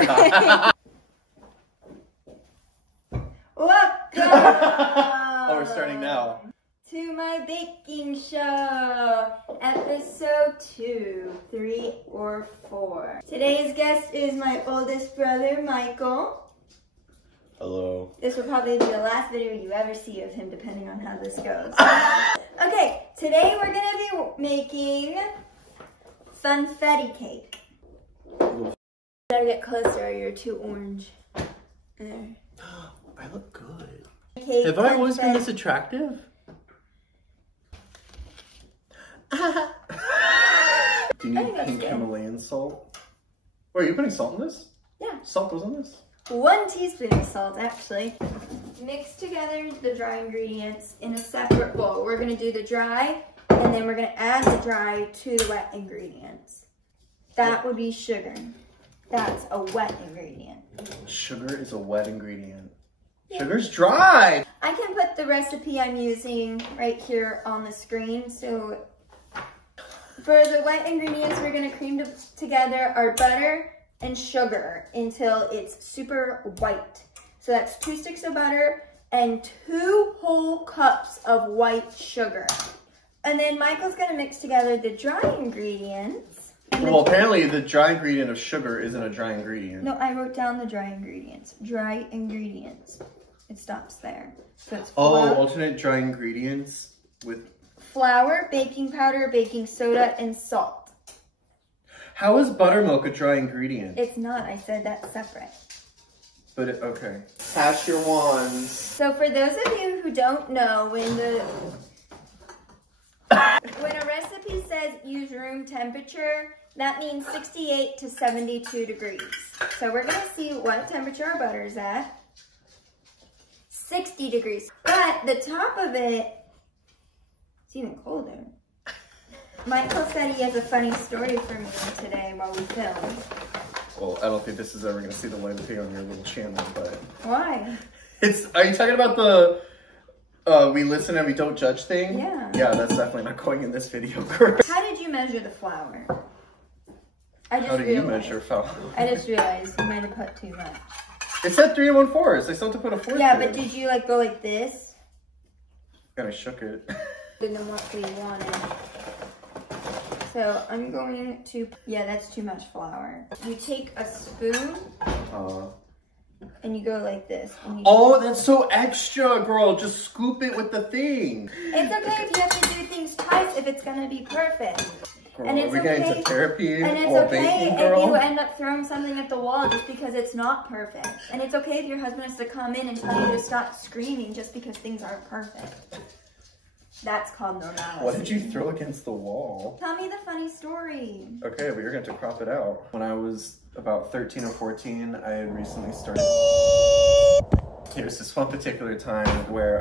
sugar high. Welcome! Oh, we're starting now. To my baking show, episode 2, 3, or 4. Today's guest is my oldest brother, Michael. Hello. This will probably be the last video you ever see of him, depending on how this goes. Okay, today we're gonna be making funfetti cake. Better get closer or you're too orange. There. I look good. Cake Have I always been funfetti. this attractive? Do you need pink Himalayan salt? Wait, are you putting salt in this? Yeah. Salt goes in this? 1 teaspoon of salt, actually. Mix together the dry ingredients in a separate bowl. We're gonna do the dry, and then we're gonna add the dry to the wet ingredients. That would be sugar. That's a wet ingredient. Sugar is a wet ingredient. Yeah. Sugar's dry! I can put the recipe I'm using right here on the screen. So for the wet ingredients, we're gonna cream together our butter and sugar until it's super white. So that's 2 sticks of butter and 2 whole cups of white sugar. And then Michael's gonna mix together the dry ingredients. Well, apparently the dry ingredient of sugar isn't a dry ingredient. No, I wrote down the dry ingredients. Dry ingredients. It stops there. So it's alternate dry ingredients with... flour, baking powder, baking soda, and salt. How is buttermilk a dry ingredient? It's not. I said that's separate. But okay. Pass your wands. So for those of you who don't know, when a recipe says use room temperature, that means 68 to 72 degrees. So we're gonna see what temperature our butter's at. 60 degrees. But the top of it, it's even colder. Michael said he has a funny story for me today while we film. Well, I don't think this is ever going to see the light of day on your little channel, but... Why? Are you talking about the we listen and we don't judge thing? Yeah. Yeah, that's definitely not going in this video, girl. How did you measure the flour? How did you measure flour? I just realized you might have put too much. It said 3 1/4. I still have to put a 4th. Yeah, but did you like go like this? And I shook it. Didn't what we wanted. So I'm going to, yeah, that's too much flour. You take a spoon and you go like this. And you that's so extra, girl. Just scoop it with the thing. It's okay if you have to do things twice if it's gonna be perfect. Girl, and it's are we getting into therapy and it's or okay baking, if girl? you end up throwing something at the wall just because it's not perfect. And it's okay if your husband has to come in and tell you to stop screaming just because things aren't perfect. That's called normality. What did you throw against the wall? Tell me the funny story. Okay, but you're going to have to crop it out. When I was about 13 or 14, I had recently started... Here's this one particular time where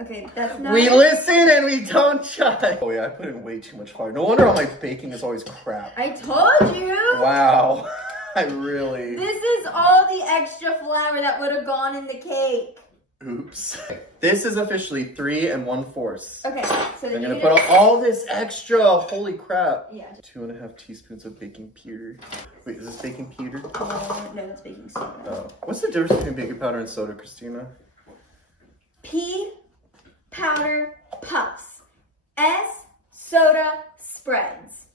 Okay, that's not... We listen and we don't judge. Oh yeah, I put in way too much flour. No wonder all my baking is always crap. I told you! Wow. I really... This is all the extra flour that would have gone in the cake. Oops. This is officially 3 1/4. Okay, so then I'm you're gonna put all this extra. Holy crap. Yeah. 2.5 teaspoons of baking powder. Wait, is this baking powder? No, it's baking soda. Oh. What's the difference between baking powder and soda, Christina? P, powder, puffs. S, soda, spreads.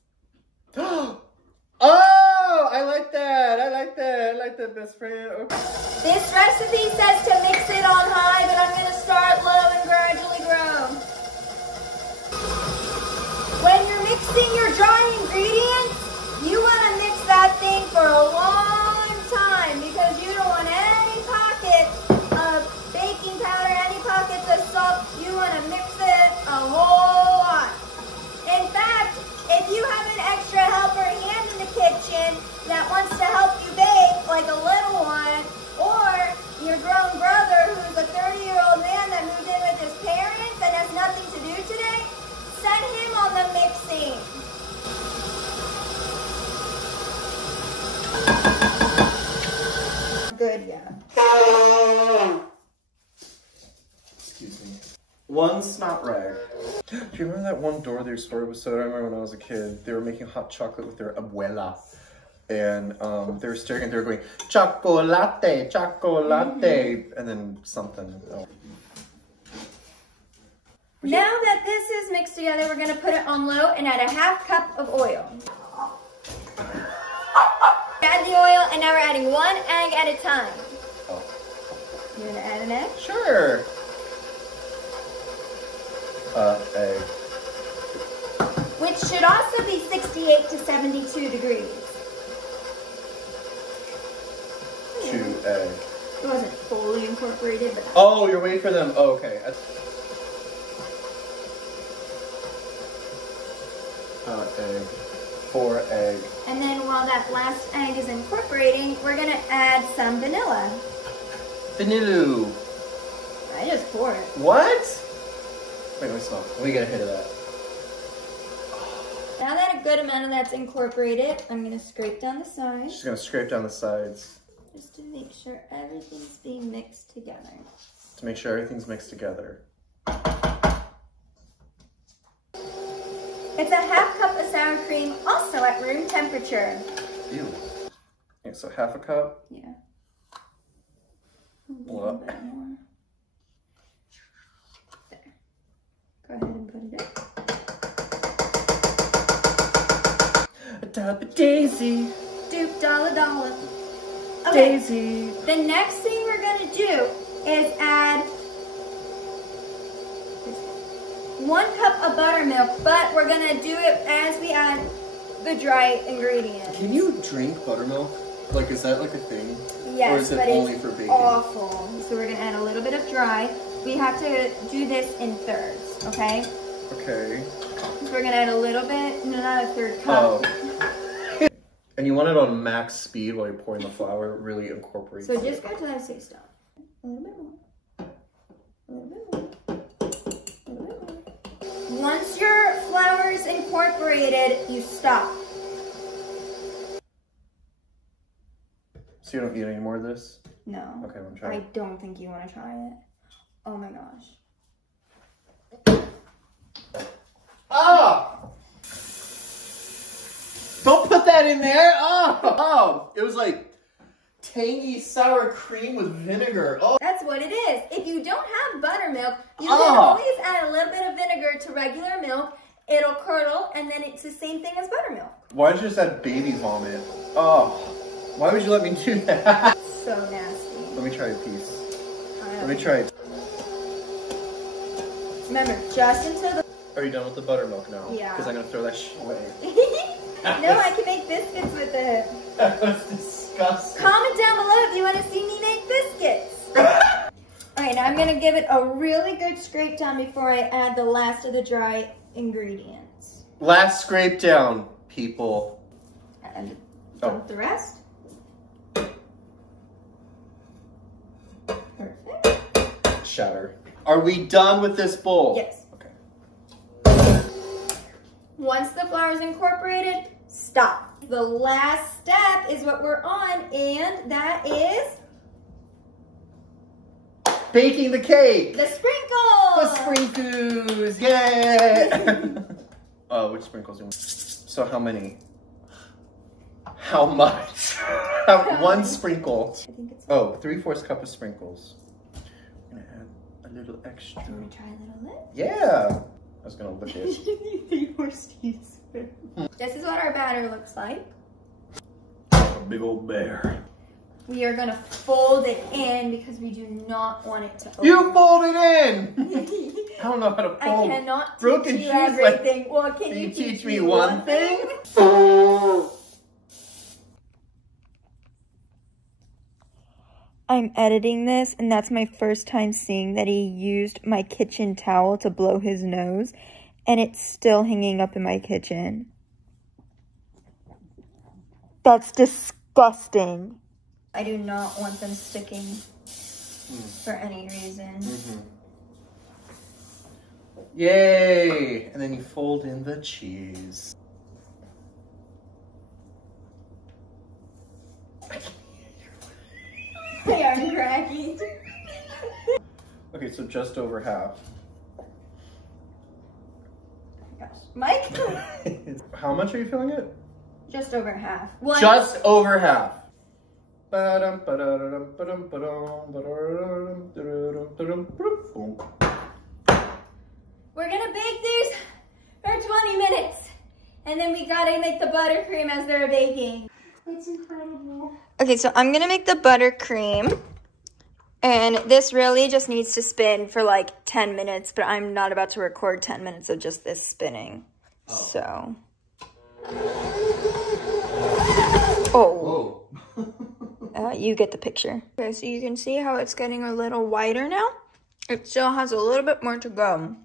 Oh, I like that. I like that. I like that, best friend. Okay. This recipe says to mix it on high, but I'm going to start low and gradually grow. When you're mixing your dry ingredients, you want to mix that thing for a long time because you don't want any pockets of baking powder, any pockets of salt. You want to mix it a whole lot. In fact, if you have an extra helper hand in the kitchen that wants to help you bake, like a little one, or your grown brother who's a 30-year-old man that moved in with his parents and has nothing to do today, send him on the mixing. Good, yeah. Excuse me. One snot rag. Do you remember that one Dora the Explorer episode? I remember when I was a kid, they were making hot chocolate with their abuela. And they were staring and they were going, chocolate, chocolate, and then something else. Now that this is mixed together, we're gonna put it on low and add a ½ cup of oil. Add the oil, and now we're adding 1 egg at a time. Oh. You're gonna add an egg? Sure. Egg. Which should also be 68 to 72 degrees. 2 egg. It wasn't fully incorporated, but... Oh, you're waiting for them. Oh, okay. Egg. 4 egg. And then while that last egg is incorporating, we're gonna add some vanilla. Vanilla. I just pour it. What? Wait, let me smell. Let me get a hit of that. Now that a good amount of that's incorporated, I'm gonna scrape down the sides. Just gonna scrape down the sides. Just to make sure everything's being mixed together. To make sure everything's mixed together. It's a ½ cup of sour cream, also at room temperature. Ew. Okay, so ½ a cup. Yeah. What? There. Go ahead and put it in. A top of Daisy. Doop dollar dollar. Okay. Daisy. The next thing we're gonna do is add 1 cup of buttermilk, but we're gonna do it as we add the dry ingredients. Can you drink buttermilk? Like, is that like a thing? Yes, or is it but only it's for baking? awful. So we're gonna add a little bit of dry. We have to do this in thirds, okay? Okay. So we're gonna add a little bit, no, not a third cup. Oh. And you want it on max speed while you're pouring the flour, really incorporate. So just go till I say stop. A little bit more. A little bit more. A little bit more. Once your flour is incorporated, you stop. So you don't need any more of this? No. Okay, I'm trying. I don't think you want to try it. Oh my gosh. Oh! Don't put that in there! Oh! It was like tangy sour cream with vinegar. Oh! That's what it is. If you don't have buttermilk, you can always add a little bit of vinegar to regular milk. It'll curdle, and then it's the same thing as buttermilk. Why did you just add baby vomit? Oh! Why would you let me do that? So nasty. Let me try a piece. Let me try it. Remember, just until the... Are you done with the buttermilk now? Yeah. Because I'm going to throw that shit away. No, I can make biscuits with it. That was disgusting. Comment down below if you want to see me make biscuits. Alright, now I'm going to give it a really good scrape down before I add the last of the dry ingredients. Last scrape down, people. And dump the rest. Perfect. Shatter. Are we done with this bowl? Yes. Okay. Once the flour is incorporated, stop. The last step is what we're on, and that is... Baking the cake. the sprinkles! The sprinkles, yeah! Which sprinkles do you want? So how many? How much? One sprinkle. I think it's... Oh, 3/4 cup of sprinkles. I'm gonna add a little extra. Do you want to try a little bit? Yeah! I was gonna look at it. This is what our batter looks like. A big old bear. We are going to fold it in because we do not want it to open. You fold it in! I don't know how to I fold. cannot Broken teach you shoes, everything. Well, can Can you you teach me one thing? I'm editing this, and that's my first time seeing that he used my kitchen towel to blow his nose, and it's still hanging up in my kitchen. That's disgusting. I do not want them sticking for any reason. Yay! And then you fold in the cheese. They are cracking. Okay, so just over half. Mike? How much are you filling it? Just over half. One. Just over half. We're gonna bake these for 20 minutes. And then we gotta make the buttercream as they're baking. It's incredible. Okay, so I'm gonna make the buttercream. And this really just needs to spin for like 10 minutes, but I'm not about to record 10 minutes of just this spinning. Oh. So. Oh. Whoa. You get the picture. Okay, so you can see how it's getting a little whiter now. It still has a little bit more to go.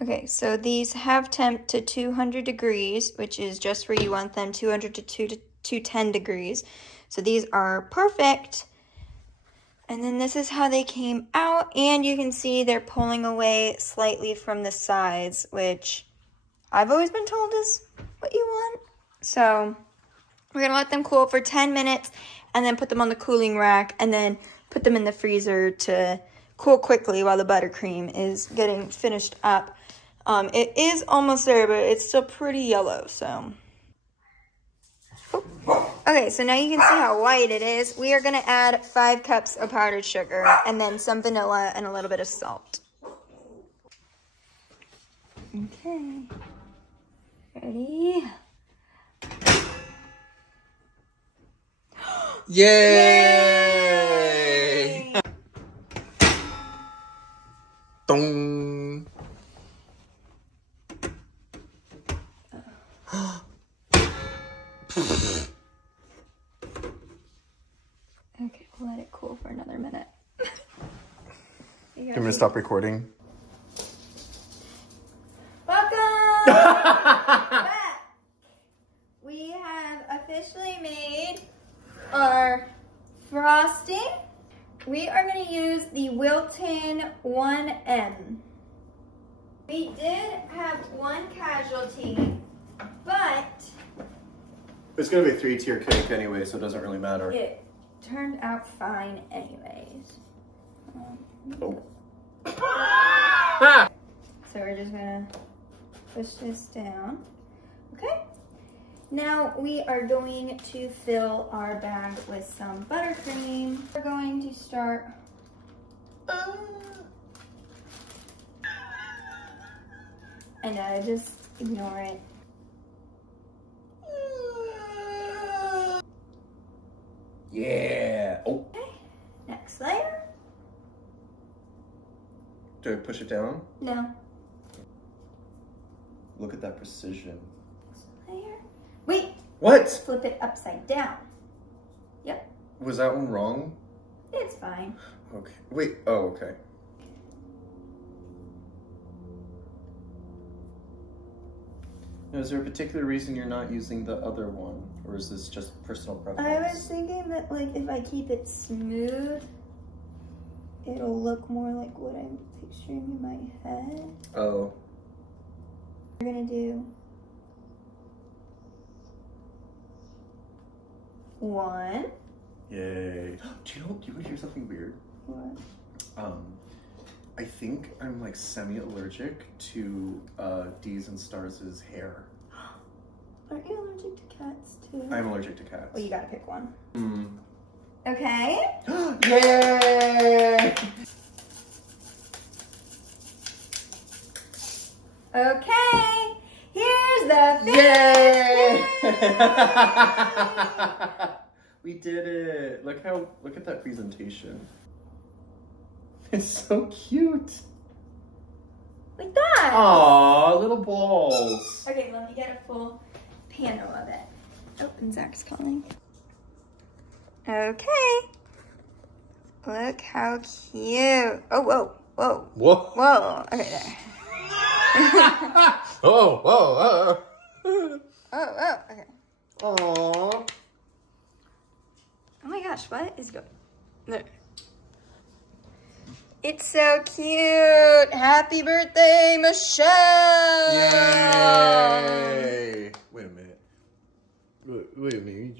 Okay, so these have temp to 200 degrees, which is just where you want them, 200 to 210 degrees. So these are perfect. And then this is how they came out. And you can see they're pulling away slightly from the sides, which I've always been told is what you want. So we're gonna let them cool for 10 minutes and then put them on the cooling rack and then put them in the freezer to cool quickly while the buttercream is getting finished up. It is almost there, but it's still pretty yellow, so. Oh. Okay, so now you can see how white it is. We are gonna add 5 cups of powdered sugar and then some vanilla and a little bit of salt. Okay, ready? Yay! Yay! Dong! Okay, we'll let it cool for another minute. Do you want me to stop recording? Welcome back! We have officially made our frosting. We are going to use the Wilton 1M. We did have one casualty, but it's going to be a 3-tier cake anyway, so it doesn't really matter. It turned out fine anyways. Oh. So we're just going to push this down. Okay. Now we are going to fill our bag with some buttercream. We're going to start and just ignore it. Yeah. Oh. Okay. Next layer. Do I push it down? No. Look at that precision. Next layer. Wait. What? Flip it upside down. Yep. Was that one wrong? It's fine. Okay. Wait. Oh, okay. Now, is there a particular reason you're not using the other one? Or is this just personal preference? I was thinking that, like, if I keep it smooth, it'll look more like what I'm picturing in my head. Oh. We're gonna do 1. Yay. Do you want to hear something weird? What? I think I'm like semi-allergic to Dee's and Stars' hair. Aren't you allergic to cats too? I'm allergic to cats. Well, you gotta pick one. Mm. Okay. Yay! Okay. Here's the Yay! We did it. Look at that presentation. It's so cute. Like that. Aww, little balls. Okay, let me get a full panel of it. Oh, and Zach's calling. Okay. Look how cute. Oh, whoa, whoa. Whoa. Whoa. Okay, there. Oh, whoa, Oh, okay. Aww. Oh my gosh, what is going on? There. It's so cute. Happy birthday, Michelle. Yay. Wait a minute. Wait a minute.